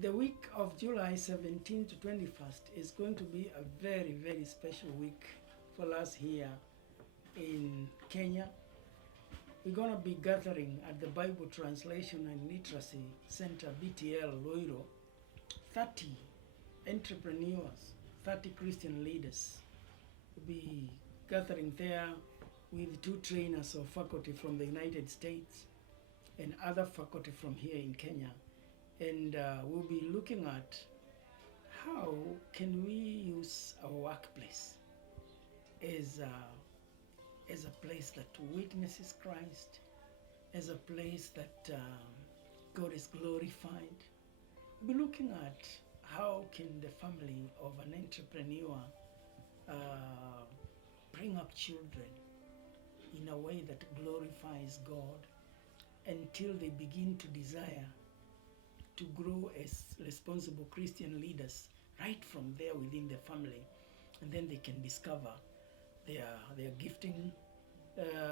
The week of July 17 to 21st is going to be a very, very special week for us here in Kenya. We're going to be gathering at the Bible Translation and Literacy Center, BTL, Ruiru, 30 entrepreneurs, 30 Christian leaders. We'll be gathering there with 2 trainers of faculty from the United States and other faculty from here in Kenya. And we'll be looking at how can we use our workplace as a place that witnesses Christ, as a place that God is glorified. We'll be looking at how can the family of an entrepreneur bring up children in a way that glorifies God until they begin to desire to grow as responsible Christian leaders right from there within the family, and then they can discover their gifting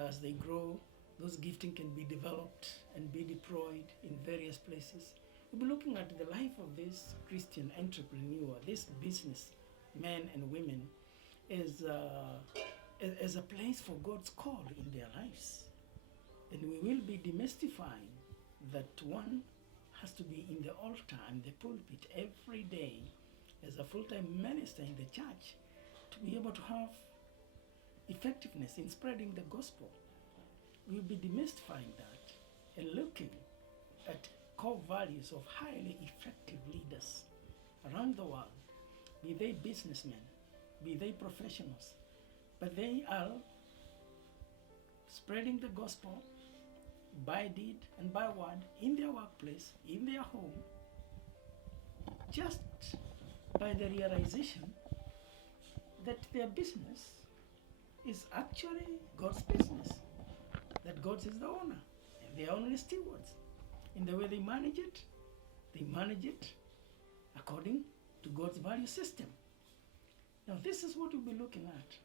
as they grow. Those gifting can be developed and be deployed in various places. We'll be looking at the life of this Christian entrepreneur, this business men and women, as a place for God's call in their lives. And we will be demystifying that one has to be in the altar and the pulpit every day as a full-time minister in the church to be able to have effectiveness in spreading the gospel. We'll be demystifying that and looking at core values of highly effective leaders around the world, be they businessmen, be they professionals, but they are spreading the gospel by deed and by word in their workplace, in their home, just by the realization that their business is actually God's business, that God is the owner, and they are only stewards. In the way they manage it according to God's value system. Now this is what we'll be looking at.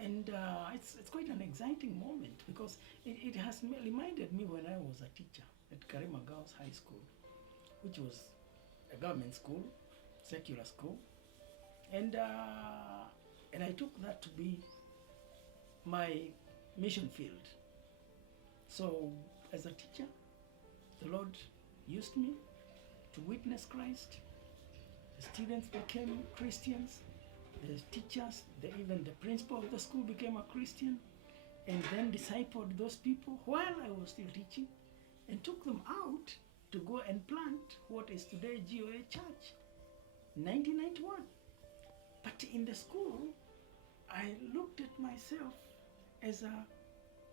And it's quite an exciting moment because it has reminded me when I was a teacher at Karima Girls High School, which was a government school, secular school. And I took that to be my mission field. So as a teacher, the Lord used me to witness Christ. The students became Christians. The teachers, even the principal of the school became a Christian, and then discipled those people while I was still teaching, and took them out to go and plant what is today GOA Church, 1991. But in the school, I looked at myself as a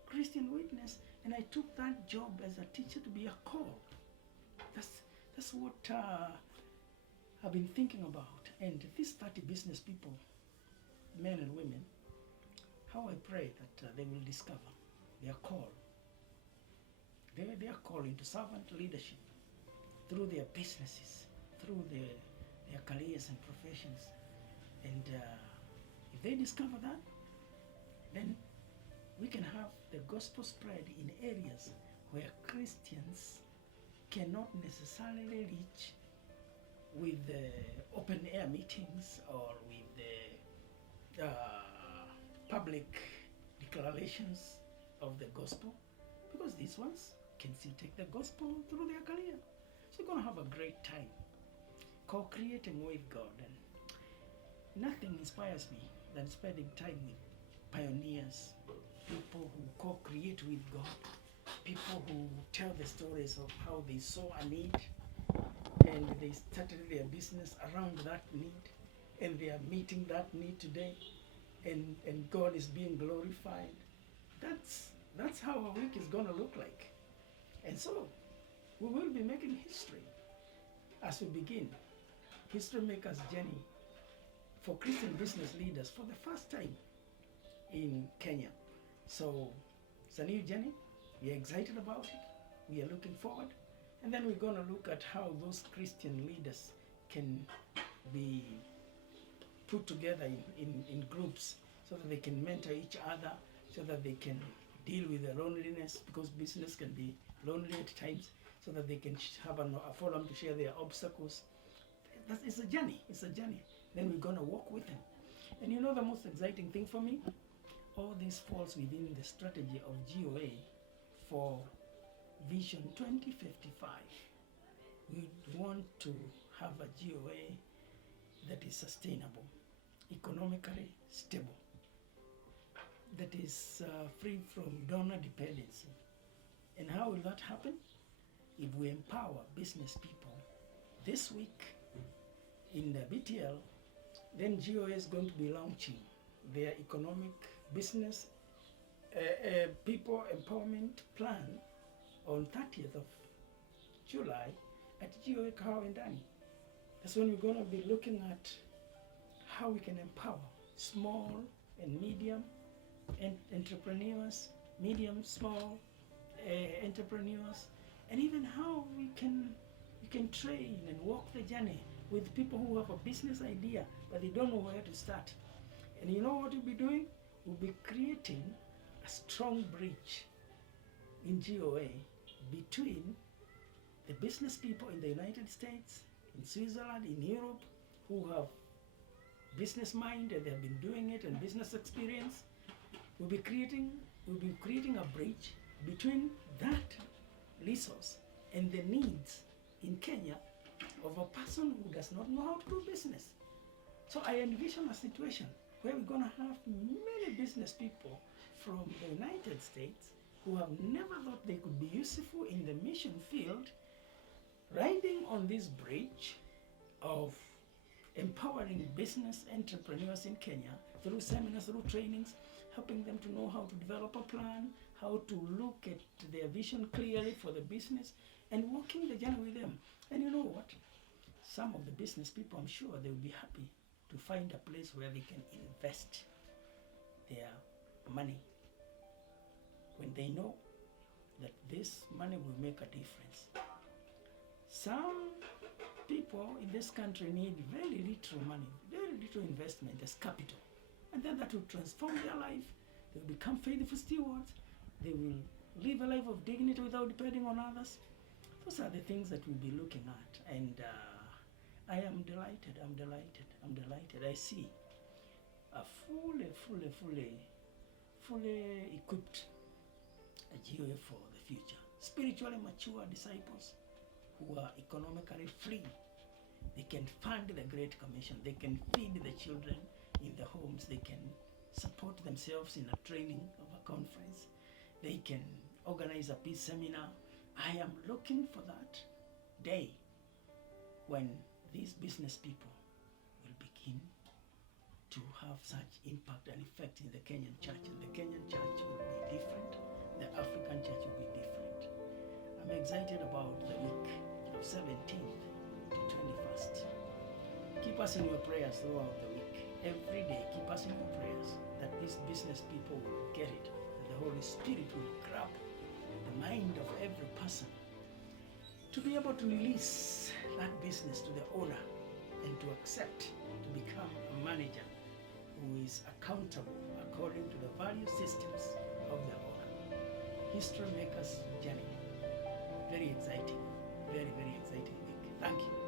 Christian witness, and I took that job as a teacher to be a call. That's what I've been thinking about. And these 30 business people, men and women, how I pray that they will discover their call. Their call into servant leadership through their businesses, through their careers and professions. And if they discover that, then we can have the gospel spread in areas where Christians cannot necessarily reach with the open air meetings or with the public declarations of the gospel, because these ones can still take the gospel through their career. So you're going to have a great time co-creating with God. And nothing inspires me than spending time with pioneers, people who co-create with God, people who tell the stories of how they saw a need and they started their business around that need, and they are meeting that need today, and God is being glorified. That's how our week is going to look like. And so we will be making history as we begin History Makers Journey for Christian business leaders for the first time in Kenya. So it's a new journey. We are excited about it. We are looking forward. And then we're going to look at how those Christian leaders can be put together in groups so that they can mentor each other, so that they can deal with their loneliness, because business can be lonely at times. so that they can have a forum to share their obstacles. It's a journey. It's a journey. Then we're going to walk with them. And you know the most exciting thing for me? All this falls within the strategy of GOA for Vision 2055. We want to have a GOA that is sustainable, economically stable, that is free from donor dependency. And how will that happen? If we empower business people. This week in the BTL, then GOA is going to be launching their economic business people empowerment plan on 30th of July at GOA Kahawa Ndani. That's when we're going to be looking at how we can empower small and medium entrepreneurs, medium, small entrepreneurs, and even how we can train and walk the journey with people who have a business idea but they don't know where to start. And you know what we'll be doing? We'll be creating a strong bridge in GOA between the business people in the United States, in Switzerland, in Europe, who have business mind and they've been doing it and business experience. We'll be creating a bridge between that resource and the needs in Kenya of a person who does not know how to do business. So I envision a situation where we're going to have many business people from the United States who have never thought they could be useful in the mission field, riding on this bridge of empowering business entrepreneurs in Kenya through seminars, through trainings, helping them to know how to develop a plan, how to look at their vision clearly for the business, and walking the journey with them. And you know what? Some of the business people, I'm sure they will be happy to find a place where they can invest their money when they know that this money will make a difference. Some people in this country need very little money, very little investment as capital. And then that will transform their life. They will become faithful stewards. They will live a life of dignity without depending on others. Those are the things that we'll be looking at. And I am delighted. I see a fully equipped GOA for the future. Spiritually mature disciples who are economically free. They can fund the Great Commission. They can feed the children in the homes. They can support themselves in a training of a conference. They can organize a peace seminar. I am looking for that day when these business people will begin to have such impact and effect in the Kenyan church. And the Kenyan church will be different. The African church will be different. I'm excited about the week of 17th to 21st. Keep us in your prayers throughout the week. Every day, keep us in your prayers that these business people will get it, that the Holy Spirit will grab the mind of every person to be able to release that business to the owner and to accept to become a manager who is accountable according to the value systems of the owner. History makers journey. Very exciting. Very, very exciting week. Thank you.